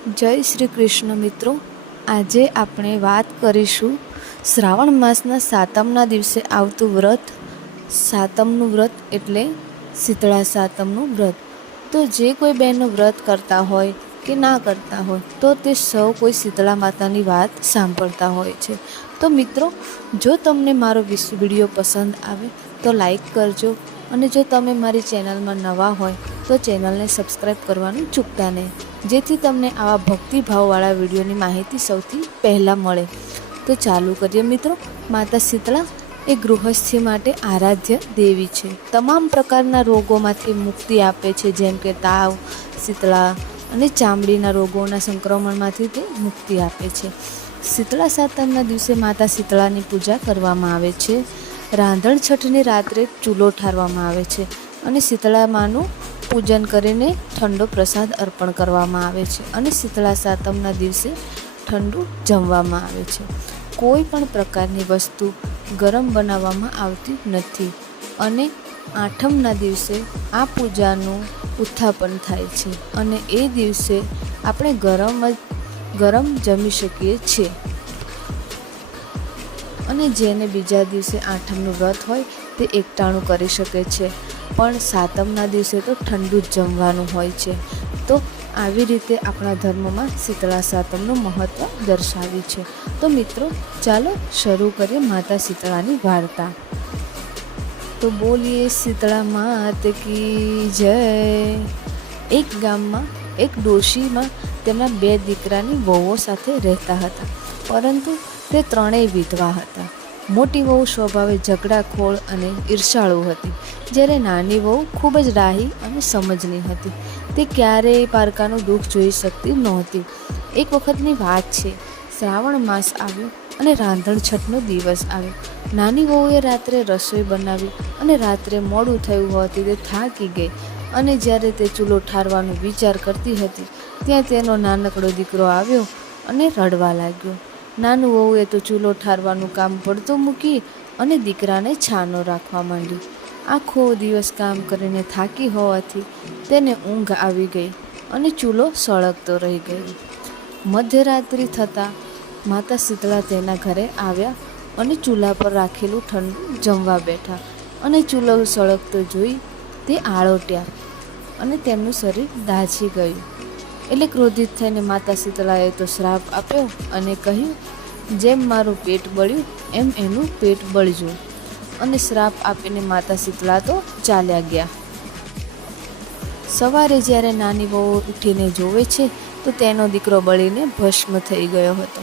જય શ્રી કૃષ્ણ મિત્રો. આજે આપણે વાત કરીશું શ્રાવણ માસના સાતમના દિવસે આવતું વ્રત. સાતમનું વ્રત એટલે શીતળા સાતમનું વ્રત. તો જે કોઈ બહેનો વ્રત કરતા હોય કે ના કરતા હોય, તો તે સૌ કોઈ શીતળા માતાની વાત સાંભળતા હોય છે. તો મિત્રો, જો તમને મારો વીડિયો પસંદ આવે, તો લાઈક કરજો. અને જો તમે મારી ચેનલમાં નવા હોય, તો ચેનલને સબસ્ક્રાઈબ કરવાનું ચૂકતા નહીં. જેથી તમને આવા ભક્તિભાવવાળા વિડીયોની માહિતી સૌથી પહેલાં મળે. તો ચાલુ કરીએ મિત્રો. માતા શીતળા એ ગૃહસ્થી માટે આરાધ્ય દેવી છે. તમામ પ્રકારના રોગોમાંથી મુક્તિ આપે છે, જેમ કે તાવ, શીતળા અને ચામડીના રોગોના સંક્રમણમાંથી તે મુક્તિ આપે છે. શીતળા સાતમના દિવસે માતા શીતળાની પૂજા કરવામાં આવે છે. રાંધણ છઠની રાત્રે ચૂલો ઠારવામાં આવે છે અને શીતળા માનું પૂજન કરીને ઠંડો પ્રસાદ અર્પણ કરવામાં આવે છે અને શીતળા સાતમના દિવસે ઠંડુ જમવામાં આવે છે. કોઈ પણ પ્રકારની વસ્તુ ગરમ બનાવવામાં આવતી નથી અને આઠમના દિવસે આ પૂજાનું ઉત્થાપન થાય છે અને એ દિવસે આપણે ગરમ જ, ગરમ જમી શકીએ છીએ. અને જેને બીજા દિવસે આઠમનું વ્રત હોય તે એકટાણું કરી શકે છે. પણ સાતમના દિવસે તો ઠંડુ જ જમવાનું હોય છે. તો આવી રીતે આપણા ધર્મમાં શીતળા સાતમનું મહત્ત્વ દર્શાવ્યું છે. તો મિત્રો, ચાલો શરૂ કરીએ માતા શીતળાની વાર્તા. તો બોલીએ, શીતળા માત કી જય. એક ગામમાં એક ડોશીમાં તેમના બે દીકરાની વહુઓ સાથે રહેતા હતા. પરંતુ તે ત્રણેય વિધવા હતા. મોટી વહુ સ્વભાવે ઝઘડાખોળ અને ઈર્ષાળુ હતી. જ્યારે નાની વહુ ખૂબ જ રાહી અને સમજની હતી. તે ક્યારેય પારકાનું દુઃખ જોઈ શકતી નહોતી. એક વખતની વાત છે, શ્રાવણ માસ આવ્યો અને રાંધણ છઠનો દિવસ આવ્યો. નાની વહુએ રાત્રે રસોઈ બનાવી અને રાત્રે મોડું થયું હોવાથી તે થાકી ગઈ અને જ્યારે તે ચૂલો ઠારવાનો વિચાર કરતી હતી, ત્યાં તેનો નાનકડો દીકરો આવ્યો અને રડવા લાગ્યો. નાનું વહુએ તો ચૂલો ઠારવાનું કામ પડતું મૂકી અને દીકરાને છાનો રાખવા માંડી. આખો દિવસ કામ કરીને થાકી હોવાથી તેને ઊંઘ આવી ગઈ અને ચૂલો સળગતો રહી ગયો. મધ્યરાત્રિ થતાં માતા શીતળા તેના ઘરે આવ્યા અને ચૂલા પર રાખેલું ઠંડુ જમવા બેઠા અને ચૂલો સળગતો જોઈ તે આળોટ્યા અને તેમનું શરીર દાઝી ગયું. એટલે ક્રોધિત થઈને માતા શીતળાએ તો શ્રાપ આપ્યો અને કહ્યું, જેમ મારું પેટ બળ્યું, એમ એનું પેટ બળજો. અને શ્રાપ આપીને માતા શીતળા તો ચાલ્યા ગયા. સવારે જ્યારે નાની બહુ ઉઠીને જોવે છે, તો તેનો દીકરો બળીને ભસ્મ થઈ ગયો હતો.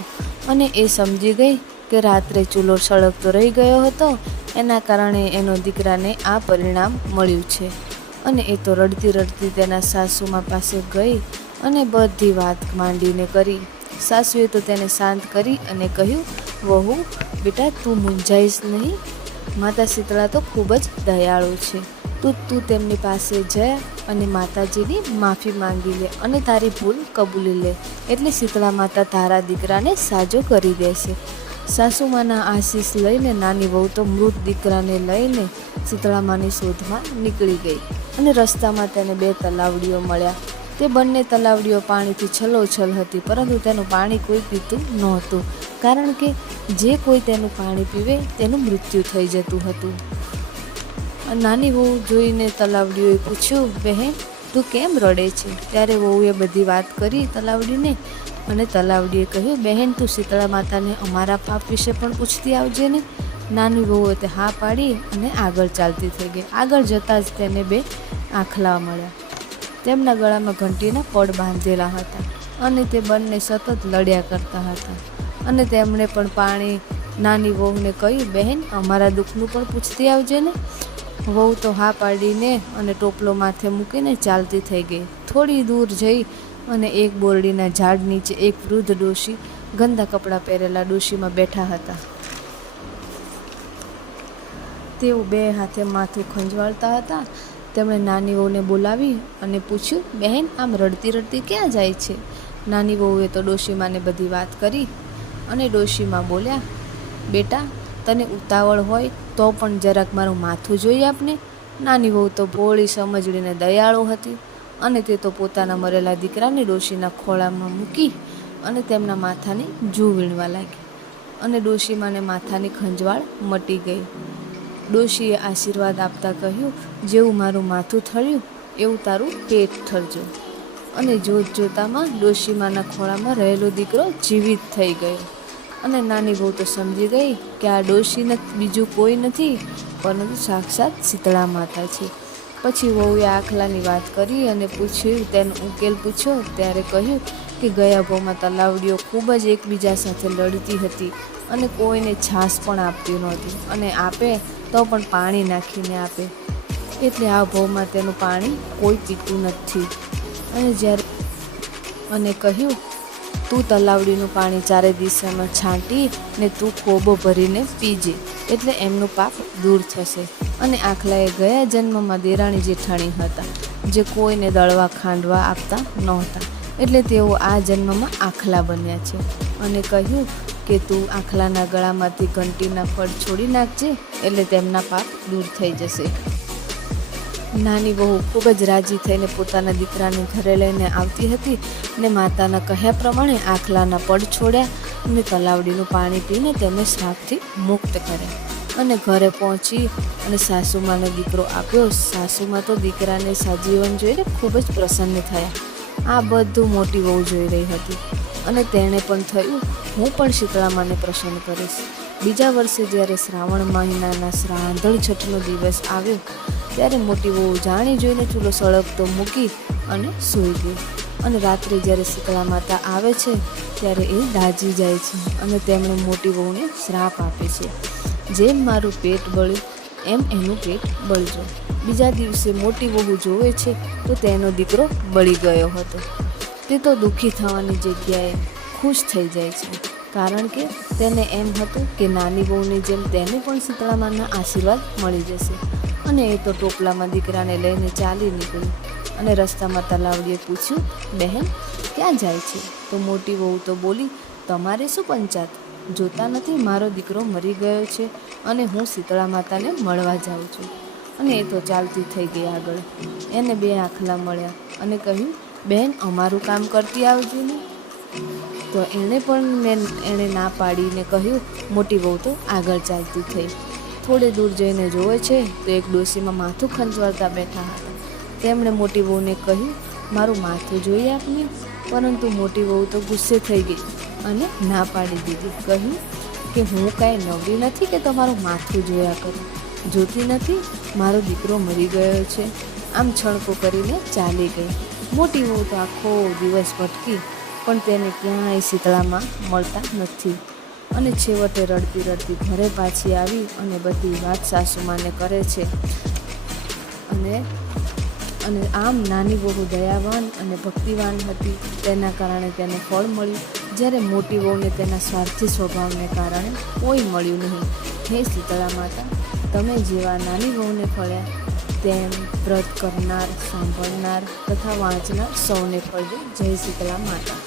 અને એ સમજી ગઈ કે રાત્રે ચૂલો સળગતો રહી ગયો હતો, એના કારણે એનો દીકરાને આ પરિણામ મળ્યું છે. અને એ તો રડતી રડતી તેના સાસુમાં પાસે ગઈ અને બધી વાત માંડીને કરી. સાસુએ તો તેને શાંત કરી અને કહ્યું, વહુ, બેટા, તું મૂંઝાઈશ નહીં. માતા શીતળા તો ખૂબ જ દયાળુ છે. તું તું તેમની પાસે જા અને માતાજીની માફી માંગી લે અને તારી ભૂલ કબૂલી લે. એટલે શીતળા માતા તારા દીકરાને સાજો કરી દેશે. સાસુમાના આશીષ લઈને નાની વહુ તો મૃત દીકરાને લઈને શીતળામાની શોધમાં નીકળી ગઈ અને રસ્તામાં તેને બે તલાવડીઓ મળ્યા. તે બંને તલાવડીઓ પાણીથી છલોછલ હતી, પરંતુ તેનું પાણી કોઈ પીતું નહોતું, કારણ કે જે કોઈ તેનું પાણી પીવે, તેનું મૃત્યુ થઈ જતું હતું. નાની વહુ જોઈને તલાવડીઓએ પૂછ્યું, બહેન, તું કેમ રડે છે? ત્યારે વહુએ બધી વાત કરી તલાવડીને અને તલાવડીએ કહ્યું, બહેન, તું શીતળા માતાને અમારા પાપ વિશે પણ પૂછતી આવજે ને. નાની વહુએ તે હા પાડી અને આગળ ચાલતી થઈ ગઈ. આગળ જતાં જ તેને બે આંખલા મળ્યા. તેમના ગળામાં ઘંટીના પડ બાંધેલા હતા અને તે બંને સતત લડ્યા કરતા હતા. અને તેમણે પણ પાણી, નાની વહુને કહ્યું, બહેન, અમારા દુઃખનું પણ પૂછતી આવજે ને. વહુ તો હા પાડીને અને ટોપલો માથે મૂકીને ચાલતી થઈ ગઈ. થોડી દૂર જઈ અને એક બોરડીના ઝાડ નીચે એક વૃદ્ધ ડોશી ગંદા કપડાં પહેરેલા ડોશીમાં બેઠા હતા. તેઓ બે હાથે માથું ખંજવાળતા હતા તેમણે નાની વહુને બોલાવી અને પૂછ્યું, બહેન, આમ રડતી રડતી ક્યાં જાય છે? નાની વહુએ તો ડોશીમાને બધી વાત કરી અને ડોશીમાં બોલ્યા, બેટા, તને ઉતાવળ હોય તો પણ જરાક મારું માથું જોઈ આપને. નાની વહુ તો ભોળી સમજડીને દયાળુ હતી અને તે તો પોતાના મરેલા દીકરાને ડોશીના ખોળામાં મૂકી અને તેમના માથાની જૂ વીણવા લાગી અને ડોશીમાને માથાની ખંજવાળ મટી ગઈ. ડોશીએ આશીર્વાદ આપતા કહ્યું, જેવું મારું માથું થળ્યું, એવું તારું પેટ ઠરજો અને જોત જોતામાં ડોશીમાના ખોળામાં રહેલો દીકરો જીવિત થઈ ગયો. અને નાની બહુ તો સમજી ગઈ કે આ ડોશીને બીજું કોઈ નથી, પરંતુ સાક્ષાત શીતળા માતા છે. પછી વહુએ આખલાની વાત કરી અને પૂછ્યું, તેનો ઉકેલ પૂછ્યો, ત્યારે કહ્યું કે ગયા ભાવમાં તલાવડીઓ ખૂબ જ એકબીજા સાથે લડતી હતી અને કોઈને છાશ પણ આપતી નહોતી. અને આપે તો પણ પાણી નાખીને આપે. એટલે આ ભાવમાં તેનું પાણી કોઈ પીતું નથી. અને જ્યારે અને કહ્યું, તું તલાવડીનું પાણી ચારે દિશામાં છાંટી ને તું કોબો ભરીને પીજે, એટલે એમનું પાપ દૂર થશે. અને આખલાએ ગયા જન્મમાં દેરાણી જેઠાણી હતા, જે કોઈને દળવા ખાંડવા આપતા નહોતા. એટલે તેઓ આ જન્મમાં આખલા બન્યા છે. અને કહ્યું કે તું આખલાના ગળામાંથી ઘંટીના ફળ છોડી નાખજે, એટલે તેમના પાપ દૂર થઈ જશે. નાની બહુ ખૂબ જ રાજી થઈને પોતાના દીકરાને ઘરે લઈને આવતી હતી ને માતાના કહ્યા પ્રમાણે આખલાના પડ છોડ્યા અને તલાવડીનું પાણી પીને તેમને શ્રાપથી મુક્ત કર્યા. અને ઘરે પહોંચી અને સાસુમાનો દીકરો આપ્યો. સાસુમાં તો દીકરાને સાજીવન જોઈને ખૂબ જ પ્રસન્ન થયા. આ બધું મોટી બહુ જોઈ રહી હતી. અને તેણે પણ થયું, હું પણ શીતળામાને પ્રસન્ન કરીશ. બીજા વર્ષે જ્યારે શ્રાવણ મહિનાના શ્રાંધણ છઠનો દિવસ આવ્યો, ત્યારે મોટી બહુ જાણી જોઈને ચૂલો સળગતો મૂકી અને સૂઈ ગઈ. અને રાત્રે જ્યારે શીતળા માતા આવે છે, ત્યારે એ દાજી જાય છે અને તેમણે મોટી બહુને શ્રાપ આપે છે. જેમ મારું પેટ બળ્યું, એમ એનું પેટ બળજો. બીજા દિવસે મોટી બહુ જોવે છે તો તેનો દીકરો બળી ગયો હતો. તે તો દુઃખી થવાની જગ્યાએ ખુશ થઈ જાય છે, કારણ કે તેને એમ હતું કે નાની બહુની જેમ તેને પણ શીતળામાના આશીર્વાદ મળી જશે. અને એ તો ટોપલામાં દીકરાને લઈને ચાલી નીકળી અને રસ્તામાં તલાવડીએ પૂછ્યું, બહેન, ક્યાં જાય છે? તો મોટી વહુ તો બોલી, તમારે શું પંચાત? જોતા નથી મારો દીકરો મરી ગયો છે અને હું શીતળા માતાને મળવા જાઉં છું. અને એ તો ચાલતી થઈ ગઈ આગળ. એને બે આખલા મળ્યા અને કહ્યું બહેન અમારું કામ કરતી આવજો ને. તો એણે પણ મેં એણે ના પાડીને કહ્યું, મોટી બહુ તો આગળ ચાલતી થઈ. થોડે દૂર જઈને જોવે છે તો એક ડોશીમાં માથું ખંજવાતા બેઠા હતા. તેમણે મોટી બહુને કહ્યું, મારું માથું જોઈ આપને. પરંતુ મોટી બહુ તો ગુસ્સે થઈ ગઈ અને ના પાડી દીધી. કહ્યું કે, હું કાંઈ નવરી નથી કે તમારું માથું જોયા કરું? જોતી નથી? મારો દીકરો મરી ગયો છે. આમ છણકો કરીને ચાલી ગઈ. મોટી વહુ તો આખો દિવસ ભટકી, પણ તેને ક્યાંય શીતળામાં મળતા નથી. અને છેવટે રડતી રડતી ઘરે પાછી આવી અને બધી વાત સાસુમાને કરે છે. અને અને આમ નાની બહુ દયાવાન અને ભક્તિવાન હતી. તેના કારણે તેને ફળ મળ્યું. જ્યારે મોટી બહુને તેના સ્વાર્થી સ્વભાવને કારણે કોઈ મળ્યું નહીં. હે શીતળા માતા તમે જેવા નાની બહુને ફળ્યા, તેમ વ્રત કરનાર, સાંભળનાર તથા વાંચનાર સૌને ફળજો જય શીતળા માતા.